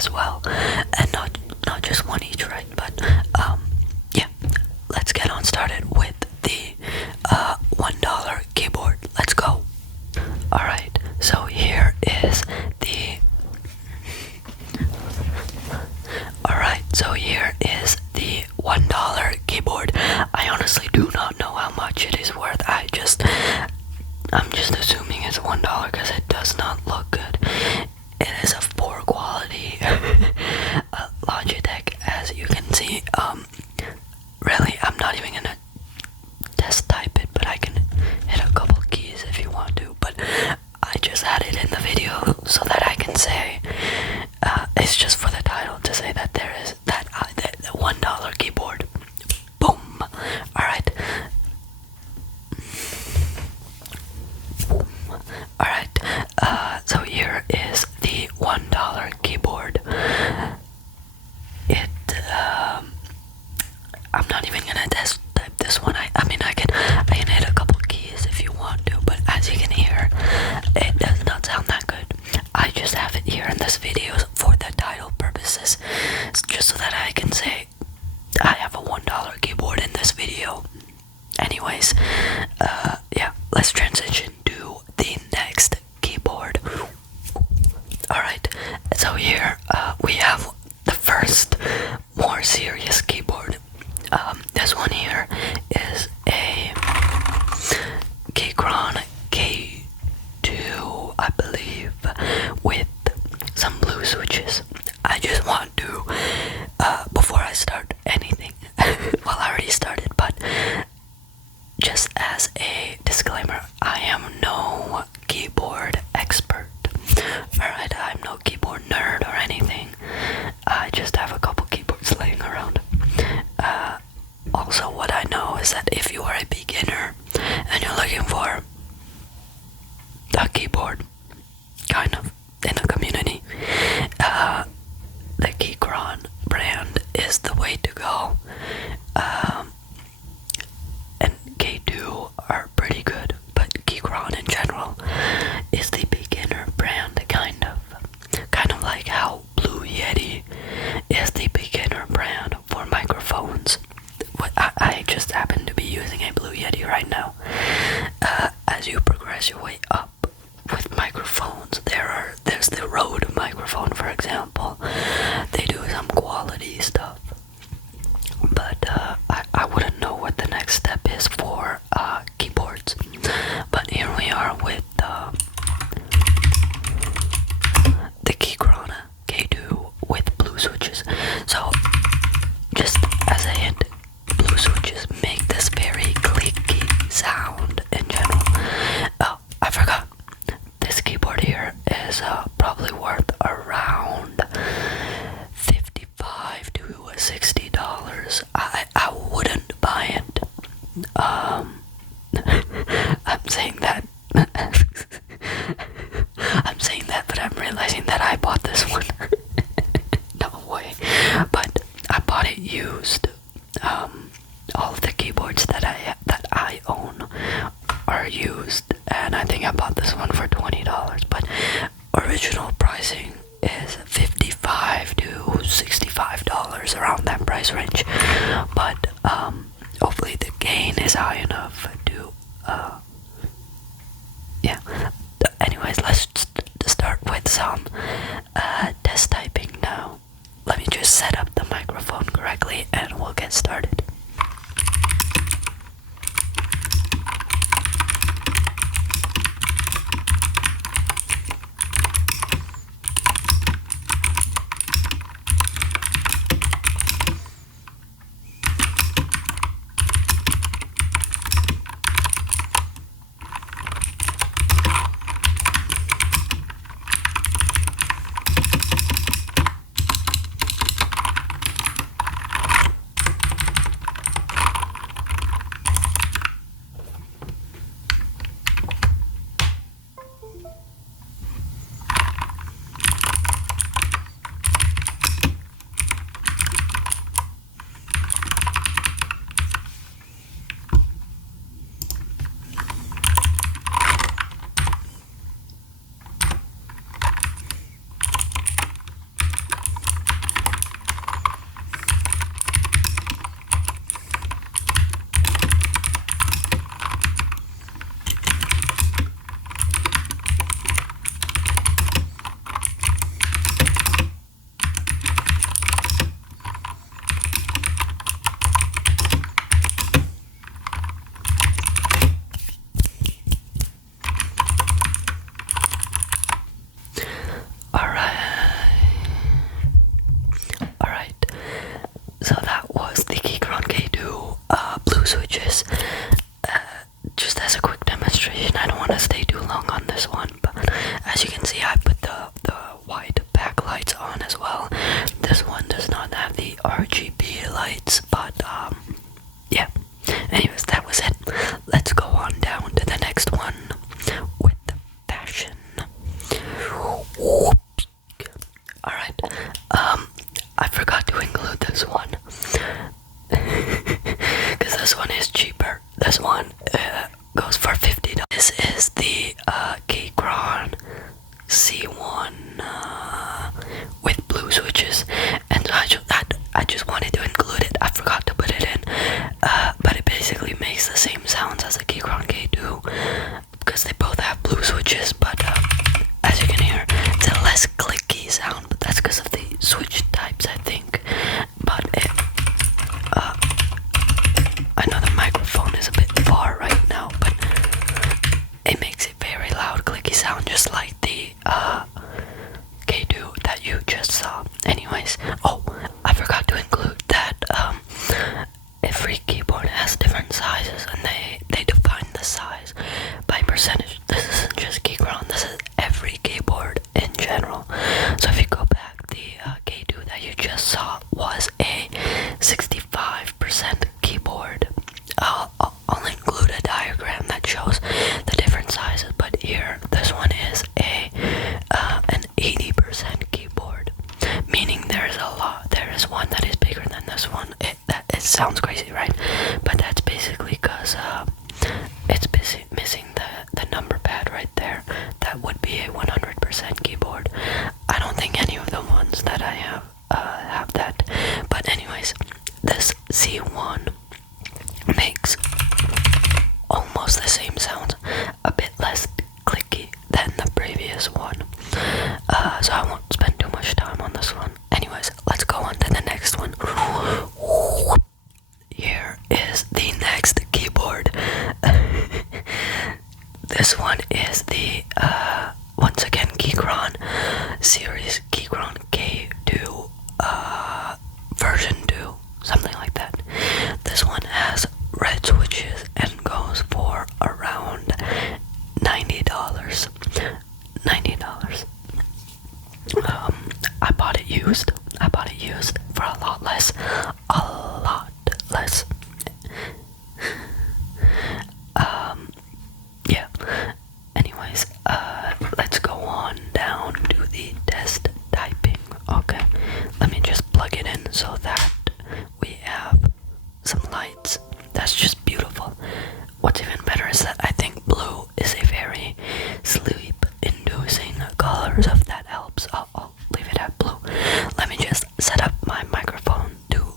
as well, and not just one each, right? But yeah, let's get on started with the $1 keyboard. Let's go. Alright, so here is the $1 keyboard. I honestly do not know how much it is worth. I'm just assuming it's $1 because it does not look good. It is of poor quality. Logitech, as you can see. Really, I'm not even gonna test type it, but I can hit a couple keys if you want to. But I just had it in the video so that I can say, it's just for the title to say that there is that the $1 keyboard. Boom. Alright. Alright. So here is the $1 keyboard. I'm not even gonna test type this one. I mean I can hit a couple keys if you want to, but as you can hear, it does not sound that good. I just have it here in this video for the title purposes, just so that I can say I have a $1 keyboard in this video. Anyways, yeah, let's transition to the next keyboard. Alright, so here we have the first more serious keyboard. This one here is a Kron K2, I believe, with some blue switches. I just want to, before I start anything, well, I already started, but just as a disclaimer, I am no keyboard expert. Alright, I'm no keyboard nerd or anything. I just have a couple keyboards laying around. Also, what I know is that if you are a beginner and you're looking for a keyboard, kind of, in the community, the Keyron brand is the way to go. And K2 are pretty good, but Keyron in general is the beginner brand, kind of like how Blue Yeti is the beginner brand for microphones. I just happen to be using a Blue Yeti right now. As you progress your way up with microphones, there's the Rode microphone, for example. They do some quality stuff, but I wouldn't know what the next step is for keyboards. But here we are with the Keyron K2 with blue switches. So just as a hint, blue switches make this very clicky sound in general. Oh, I forgot. This keyboard here is probably worth around $55 to $60. I wouldn't buy it. I'm saying that. I'm saying that, but I'm realizing that I bought this one. No way. But I bought it used. All of the keyboards that I own are used, and I think I bought this one for $20. But original pricing is $55 to $65, around that price range. But hopefully the gain is high enough to yeah. Anyways, let's start with some test typing now. Let me just set up the microphone correctly and we'll get started. this one. Because this one is cheaper. This one goes for $50. This is the Keyron C1 with blue switches, and I just wanted to include it. I forgot to put it in, but it basically makes the same sounds as the Keyron K2 because they both have blue switches, but as you can hear, it's a less clicky sound, but that's because of the switch types, I think. But I know the microphone is a bit far right now, but it makes it very loud, clicky sound, just like the K2 that you just saw. Anyways, oh, I forgot to include that every keyboard has different sizes, and they define the size by percentage. This isn't just Keyron, this is every keyboard in general. So if you go back, the K2 that you just saw was a 65% keyboard. I'll include a diagram that shows the different sizes, but here this one is an 80% keyboard, meaning there is one that is bigger than this one. It sounds crazy, right? But that's basically because it's missing the number pad right there. That would be a 100% keyboard. I don't think any of the ones that I have that. But anyways, this C1 makes almost the same sounds, a bit less clicky than the previous one. So I won't spend too much time on this one. Anyways, let's go on to the next one. Here is the next keyboard. This one is the once again Keyron series, Keyron K2 version 2, something like that. This one has red switches and goes for around $90. $90. I bought it used. For a lot less. Yeah. Anyways, let's go on down to the test typing. Okay, let me just plug it in so that we have some lights. That's just beautiful. What's even better is that I think blue is a very sleep-inducing color, so if that helps, I'll leave it at blue. Let me just set up my microphone to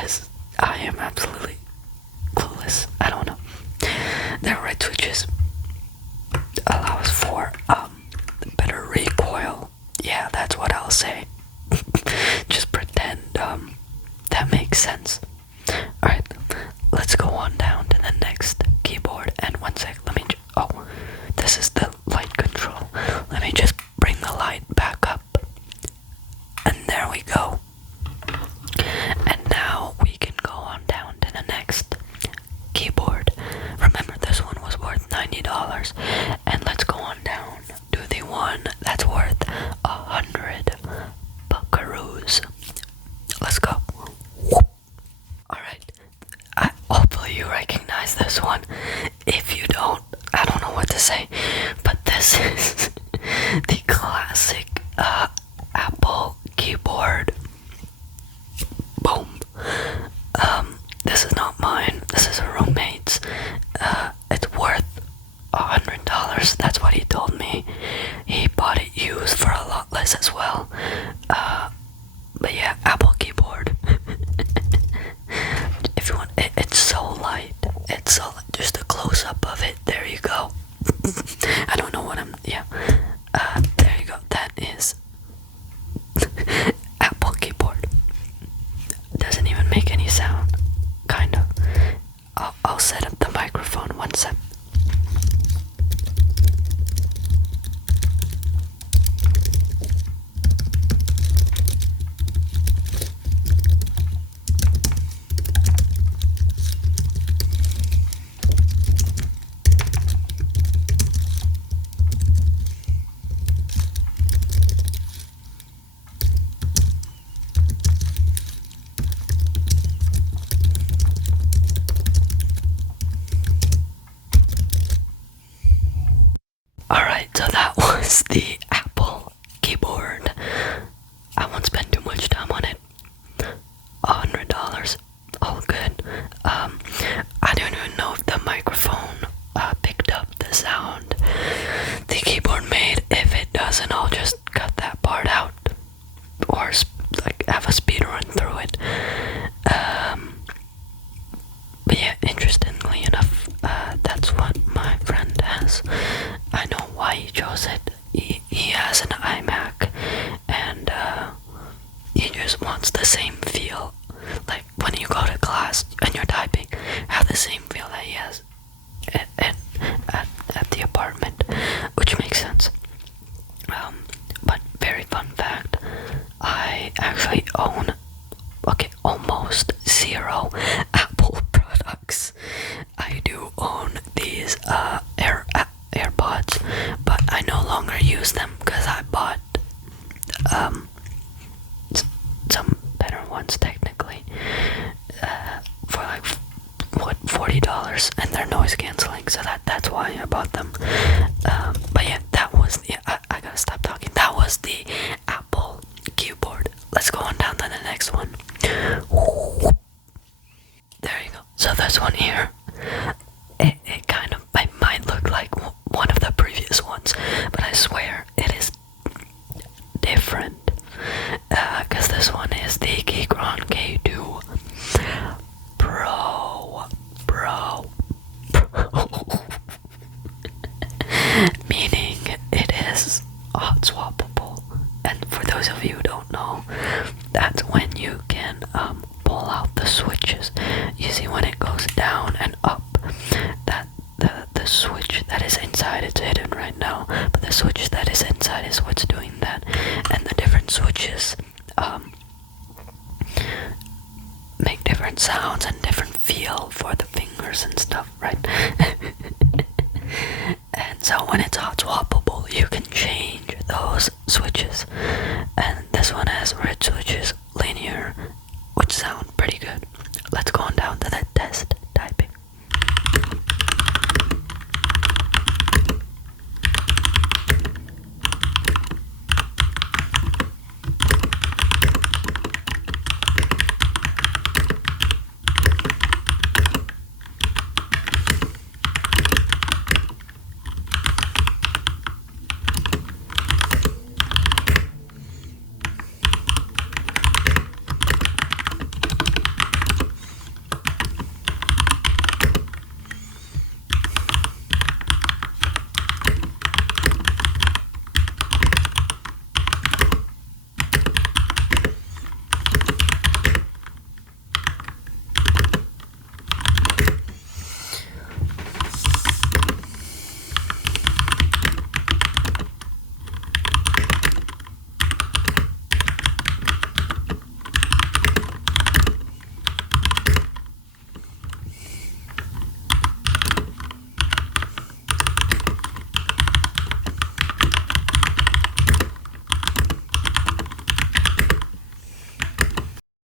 because I am absolutely clueless. I don't know. The red switches allows for better recoil. Yeah, that's what I'll say. Just pretend that makes sense. Alright, let's go on down to the next keyboard. And one sec, let me oh, this is the light control. Let me just bring the light back up. And there we go. And now we can go on down to the next keyboard. Remember, this one was worth $90. And let's go on down to the one that's worth 100 buckaroos. Let's go. Alright, hopefully you recognize this one. If you don't, I don't know what to say. But this is the classic Apple keyboard. Boom. This is not mine. This is a roommate's. It's worth $100. That's what he told me. He bought it used for a lot less as well. But yeah, Apple keyboard. If you want, it's so light. It's so light. Just a close up of it. There you go. I don't know what I'm. Yeah. There you go. That is Apple keyboard. Doesn't even make any sound. Kind of. I'll set up the microphone one sec. Alright, so that was the Apple keyboard. I won't spend too much time on it. $100, all good. I don't even know if the microphone picked up the sound the keyboard made. If it doesn't, I'll just cut that part out, or like have a speed run through it. But yeah, interestingly enough, that's what my friend has. I know why he chose it. He has an iMac, and he just wants the same feel. Like when you go to class and you're typing, have the same feel that he has at the apartment, which makes sense. But very fun fact, I actually own, almost 0 Apple products. I do own these AirPods, but I no longer use them because I bought some better ones technically for like $40, and they're noise canceling, so that's why I bought them. But yeah, that was I gotta stop talking. That was the Apple keyboard. Let's go on down to the next one. There you go. So this one here, it kind of might look like one of the previous ones, but I swear it is different. Because this one is the Keyron K2 Pro. Meaning it is hot swappable. And for those of you who don't know, that's when you can pull out the switches. You see, when it goes down and up, that the switch that is inside, it's hidden right now, but the switch that is inside is what's doing that. And the different switches make different sounds and different feel for the fingers and stuff, right? And so when it's hot swappable, you can change those switches. And this one has red switches, linear, which sound pretty good. Let's go on down to the test.